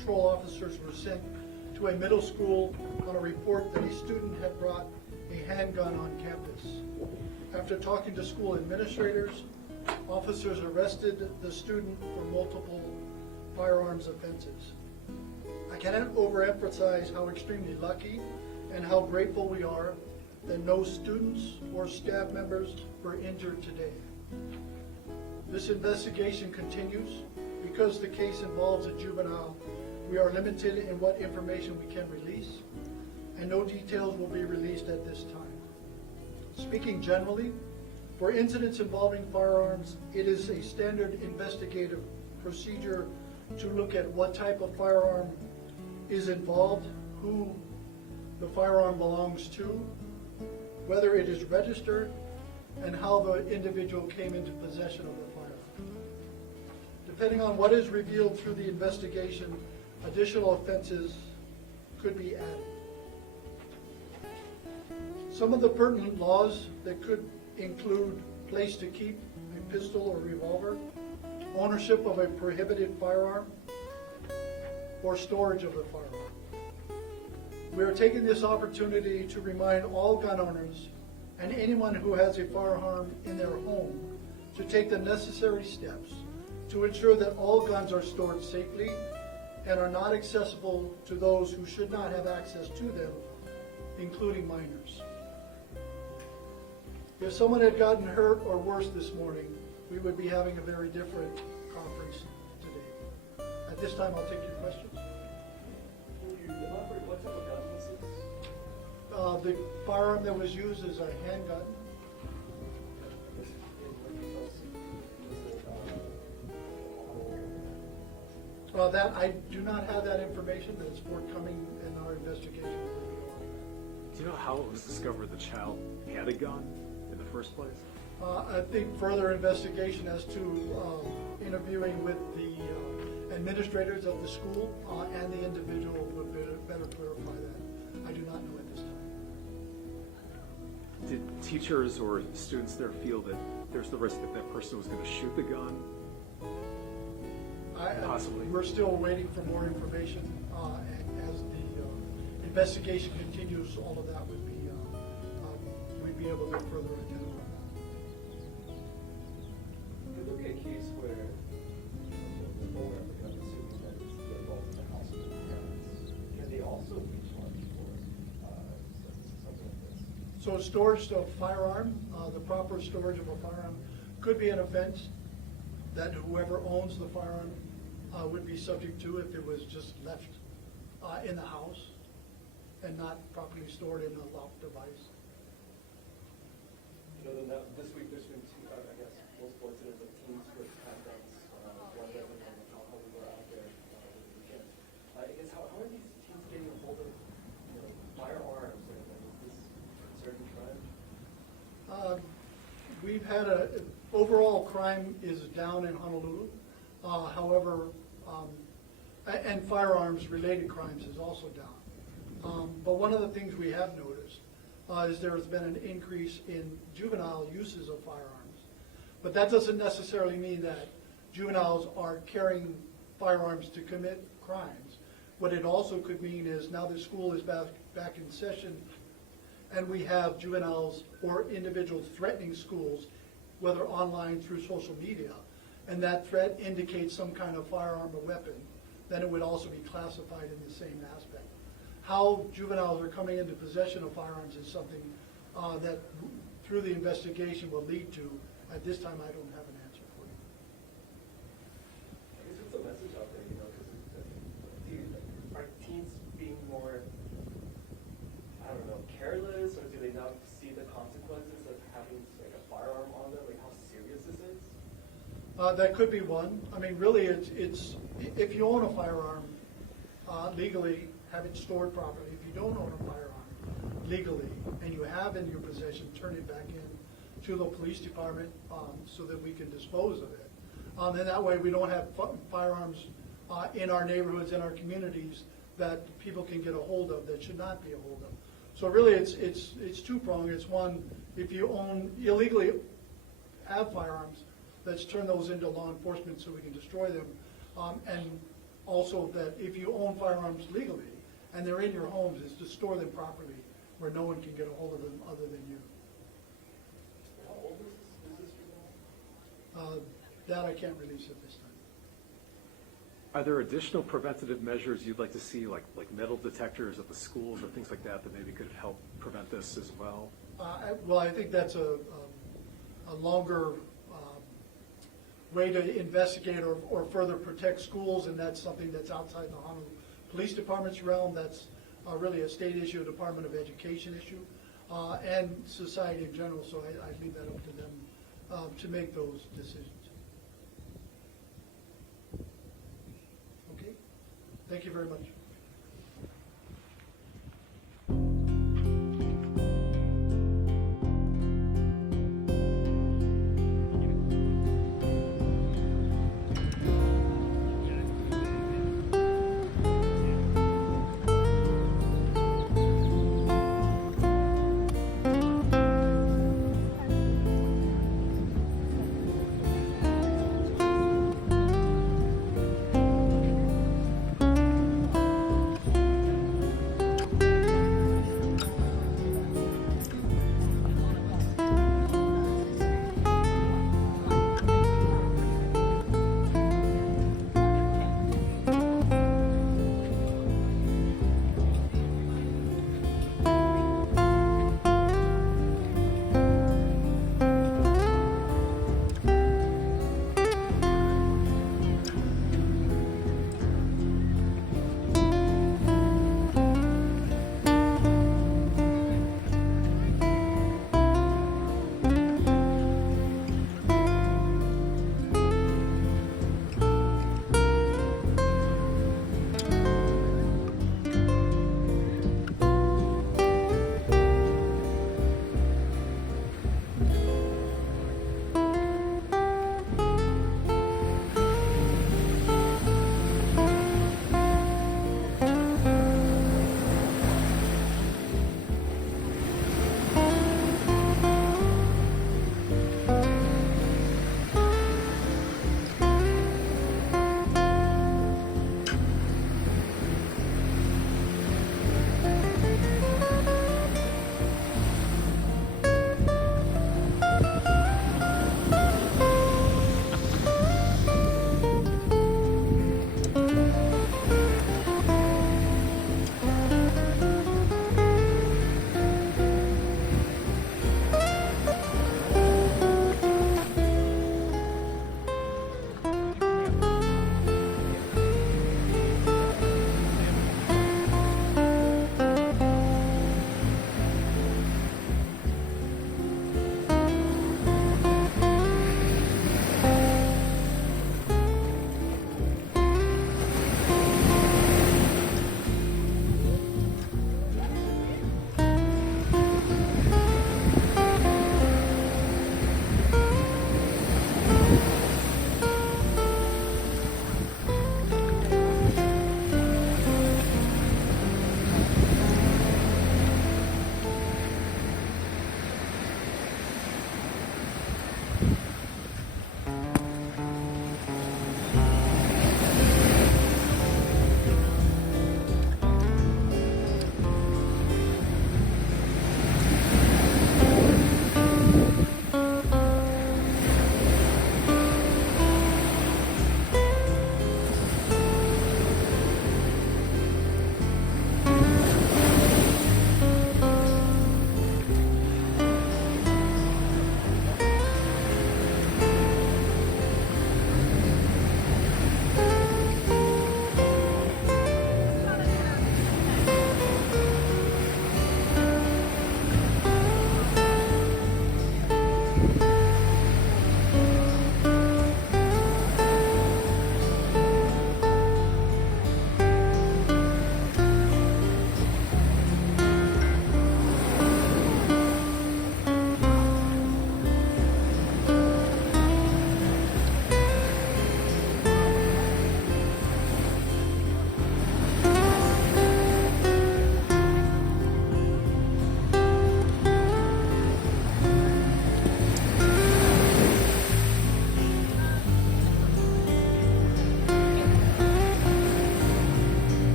patrol officers were sent to a middle school on a report that a student had brought a handgun on campus. After talking to school administrators, officers arrested the student for multiple firearms offenses. I cannot overemphasize how extremely lucky and how grateful we are that no students or staff members were injured today. This investigation continues. Because the case involves a juvenile, we are limited in what information we can release, and no details will be released at this time. Speaking generally, for incidents involving firearms, it is a standard investigative procedure to look at what type of firearm is involved, who the firearm belongs to, whether it is registered, and how the individual came into possession of the firearm. Depending on what is revealed through the investigation, additional offenses could be added. Some of the pertinent laws that could include place to keep a pistol or revolver, ownership of a prohibited firearm, or storage of the firearm. We are taking this opportunity to remind all gun owners and anyone who has a firearm in their home to take the necessary steps to ensure that all guns are stored safely and are not accessible to those who should not have access to them, including minors. If someone had gotten hurt or worse this morning, we would be having a very different conference today. At this time, I'll take your questions. Can you elaborate what type of gun this is? The firearm that was used is a handgun. That I do not have that information. That is forthcoming in our investigation. Do you know how it was discovered the child had a gun in the first place? I think further investigation as to interviewing with the administrators of the school and the individual would better clarify that. I do not know at this time. Did teachers or students there feel that there's the risk that that person was going to shoot the gun? Possibly. We're still waiting for more information, and as the investigation continues, all of that would be we'd be able to further identify that. If you look at a case where the owner of the gun, assuming that it's involved in the house with the parents, can they also be charged for something like this? So storage of firearm, the proper storage of a firearm could be an offense that whoever owns the firearm would be subject to if it was just left in the house and not properly stored in a locked device. You know, this week there's been two, I guess, multiple incidents of teens with handguns. One that went on how we were out there over the weekend. I guess how are these teens getting a hold of firearms? And is this a certain trend? We've had overall crime is down in Honolulu. However, and firearms related crimes is also down. But one of the things we have noticed is there has been an increase in juvenile uses of firearms. But that doesn't necessarily mean that juveniles are carrying firearms to commit crimes. What it also could mean is now that school is back in session and we have juveniles or individuals threatening schools, whether online through social media, and that threat indicates some kind of firearm or weapon, then it would also be classified in the same aspect. How juveniles are coming into possession of firearms is something that through the investigation will lead to. At this time, I don't have an answer for you. I guess it's a message out there, because are teens being more, I don't know, careless, or do they not see the consequences of having like a firearm on them, like how serious this is? That could be one. I mean, really, it's if you own a firearm legally, have it stored properly. If you don't own a firearm legally and you have in your possession, turn it back in to the police department so that we can dispose of it. And that way, we don't have firearms in our neighborhoods, in our communities that people can get a hold of that should not be a hold of. So really, it's two-pronged. It's one, if you illegally have firearms, let's turn those into law enforcement so we can destroy them. And also that if you own firearms legally and they're in your homes, is to store them properly where no one can get a hold of them other than you. How old is this revolver? That I can't release at this time. Are there additional preventative measures you'd like to see, like metal detectors at the schools or things like that maybe could help prevent this as well? Well, I think that's a longer way to investigate or further protect schools, and that's something that's outside the Honolulu Police Department's realm. That's really a state issue, a Department of Education issue, and society in general, so I leave that up to them to make those decisions. Okay? Thank you very much.